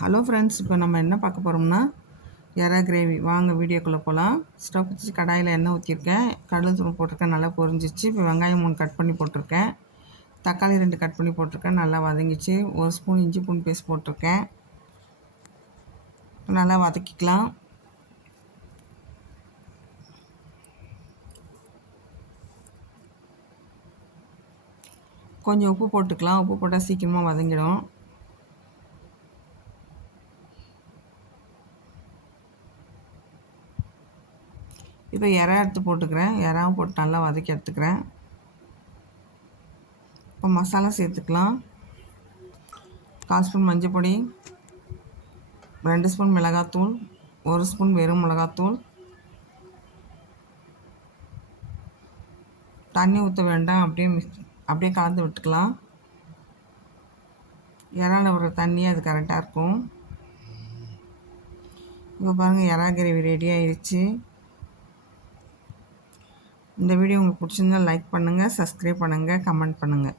Hello friends, இப்போ நம்ம என்ன பார்க்க போகிறோம்னா எறா கிரேவி. வாங்க வீடியோக்குள்ளே போகலாம். ஸ்டவ் வச்சு கடாயில் எண்ணெய் ஊற்றிருக்கேன், கடல் தூள் போட்டிருக்கேன், நல்லா பொரிஞ்சிச்சு. இப்போ வெங்காயம் 3 கட் பண்ணி போட்டிருக்கேன், தக்காளி 2 கட் பண்ணி போட்டிருக்கேன், நல்லா வதங்கிச்சு. 1 ஸ்பூன் இஞ்சி பூண்டு பேஸ்ட் போட்டிருக்கேன், நல்லா வதக்கிக்கலாம். கொஞ்சம் உப்பு போட்டுக்கலாம், உப்பு போட்டால் சீக்கிரமாக வதங்கிடும். இப்போ எறா எடுத்து போட்டுக்கிறேன், எறாவும் போட்டு நல்லா வதக்கி எடுத்துக்கிறேன். இப்போ மசாலா சேர்த்துக்கலாம். 1/4 ஸ்பூன் மஞ்சள் பொடி, 2 ஸ்பூன் மிளகாத்தூள், 1 ஸ்பூன் வெறும் மிளகாத்தூள். தண்ணி ஊற்ற வேண்டாம், அப்படியே கலந்து விட்டுக்கலாம். இறால வர தண்ணி அது கரெக்டாக இருக்கும். இப்போ பாருங்கள், எறா கிரேவி ரெடி ஆயிடுச்சு. இந்த வீடியோ உங்களுக்கு பிடிச்சிருந்தா லைக் பண்ணுங்கள், சப்ஸ்கிரைப் பண்ணுங்கள், கமெண்ட் பண்ணுங்கள்.